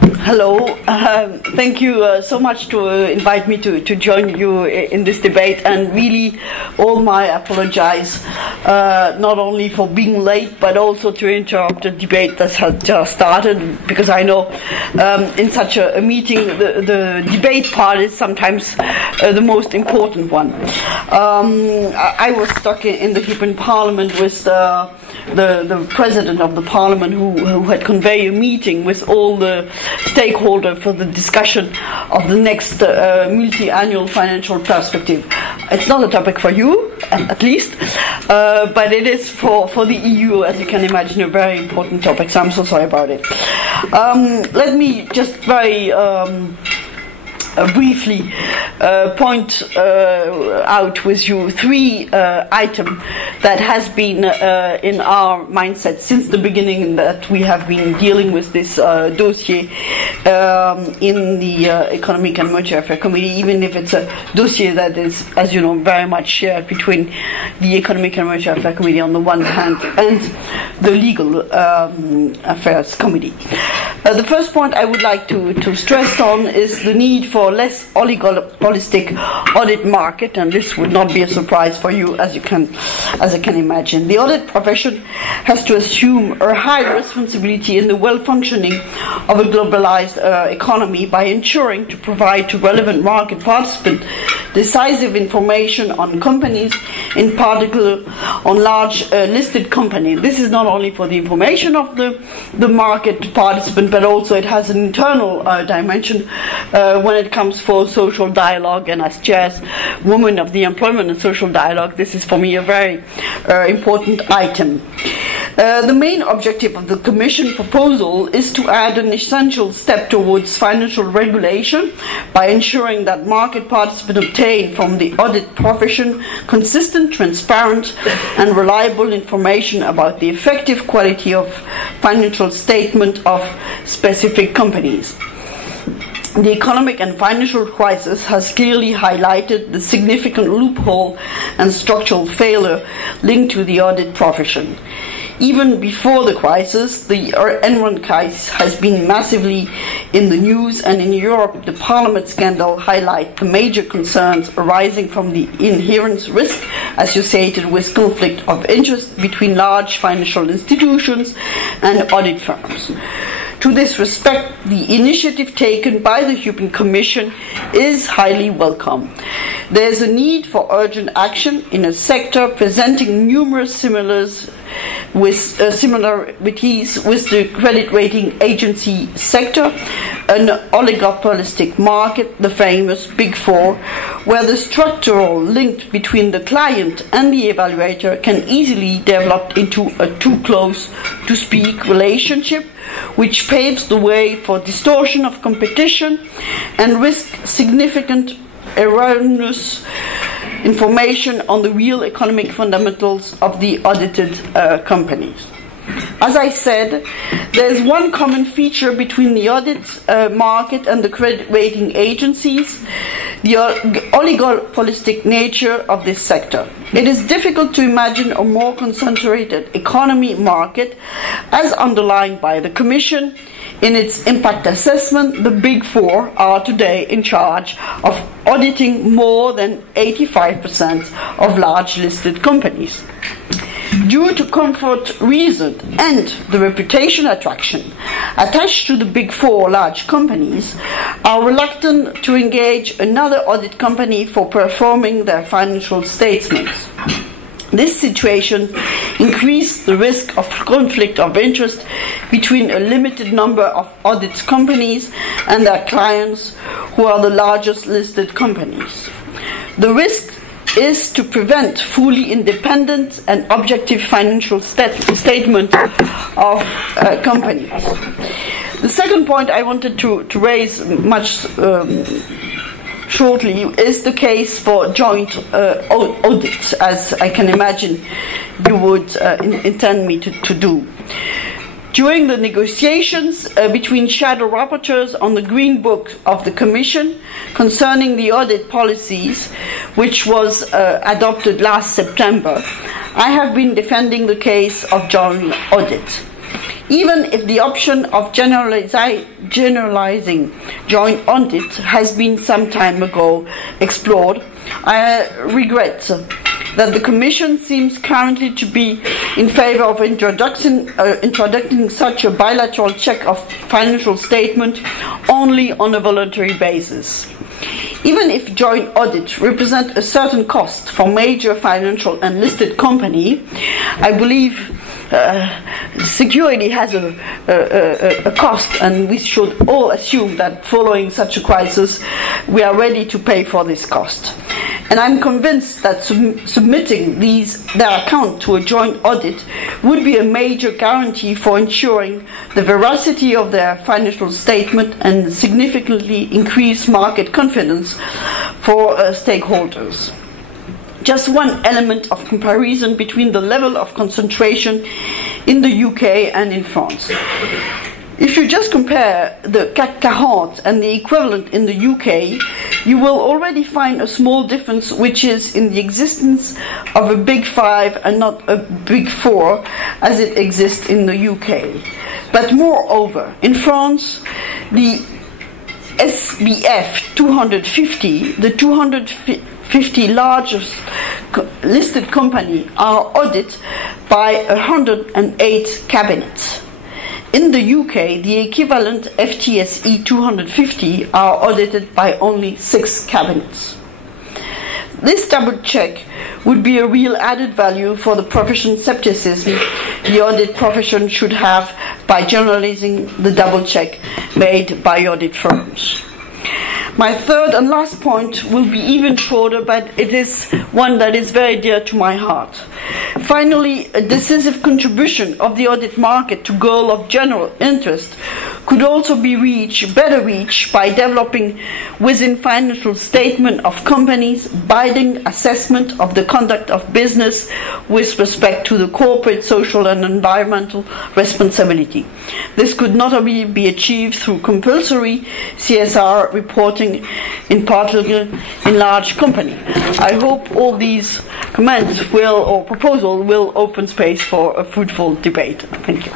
Hello, thank you so much to invite me to join you in this debate, and really all my apologize, not only for being late but also to interrupt the debate that has just started, because I know in such a meeting the debate part is sometimes the most important one. I was stuck in the European Parliament with the President of the Parliament who had convened a meeting with all the stakeholder for the discussion of the next multi-annual financial perspective. It's not a topic for you, at least, but it is for the EU, as you can imagine, a very important topic, so I'm so sorry about it. Let me just very briefly point out with you three items that has been in our mindset since the beginning that we have been dealing with this dossier in the Economic and Monetary Affairs Committee, even if it's a dossier that is, as you know, very much shared between the Economic and Monetary Affairs Committee on the one hand and the Legal Affairs Committee. The first point I would like to stress on is the need for less oligopolistic audit market, and this would not be a surprise for you, as I can imagine. The audit profession has to assume a high responsibility in the well-functioning of a globalized economy by ensuring to provide to relevant market participants decisive information on companies, in particular on large listed companies. This is not only for the information of the market participant, but also it has an internal dimension when it comes for social dialogue, and as chairwoman of the Employment and Social Dialogue, this is for me a very important item. The main objective of the Commission proposal is to add an essential step towards financial regulation by ensuring that market participants obtain from the audit profession consistent, transparent and reliable information about the effective quality of financial statement of specific companies. The economic and financial crisis has clearly highlighted the significant loophole and structural failure linked to the audit profession. Even before the crisis, the Enron case has been massively in the news, and in Europe the Parliament scandal highlights the major concerns arising from the inherent risk associated with conflict of interest between large financial institutions and audit firms. To this respect, the initiative taken by the European Commission is highly welcome. There is a need for urgent action in a sector presenting numerous similarities with the credit rating agency sector, an oligopolistic market, the famous Big Four, where the structural link between the client and the evaluator can easily develop into a too close to speak relationship, which paves the way for distortion of competition and risks significant erroneous information on the real economic fundamentals of the audited companies. As I said, there is one common feature between the audit market and the credit rating agencies: the oligopolistic nature of this sector. It is difficult to imagine a more concentrated economy market, as underlined by the Commission. In its impact assessment, the Big Four are today in charge of auditing more than 85% of large listed companies. Due to comfort reason and the reputation attraction attached to the Big Four large companies, are reluctant to engage another audit company for performing their financial statements. This situation increased the risk of conflict of interest between a limited number of audit companies and their clients, who are the largest listed companies. The risk is to prevent fully independent and objective financial statement of companies. The second point I wanted to raise much shortly is the case for joint audits, as I can imagine you would intend me to do. During the negotiations between shadow rapporteurs on the Green Book of the Commission concerning the audit policies, which was adopted last September, I have been defending the case of joint audit. Even if the option of generalizing joint audit has been some time ago explored, I regret that the Commission seems currently to be in favor of introducing such a bilateral check of financial statement only on a voluntary basis. Even if joint audit represents a certain cost for major financial and listed company, I believe security has a cost, and we should all assume that following such a crisis, we are ready to pay for this cost. And I'm convinced that submitting their account to a joint audit would be a major guarantee for ensuring the veracity of their financial statement and significantly increase market confidence for stakeholders. Just one element of comparison between the level of concentration in the UK and in France. If you just compare the CAC 40 and the equivalent in the UK, you will already find a small difference, which is in the existence of a Big Five and not a Big Four as it exists in the UK. But moreover, in France, the SBF 250, the 250 largest listed companies, are audited by 108 cabinets. In the UK, the equivalent FTSE 250 are audited by only 6 cabinets. This double check would be a real added value for the profession scepticism the audit profession should have by generalizing the double check made by audit firms. My third and last point will be even shorter, but it is one that is very dear to my heart. Finally, a decisive contribution of the audit market to goal of general interest could also be better reached by developing within financial statement of companies binding assessment of the conduct of business with respect to the corporate, social and environmental responsibility. This could not only be achieved through compulsory CSR reporting, in particular in large companies. I hope all these comments or proposals will open space for a fruitful debate. Thank you.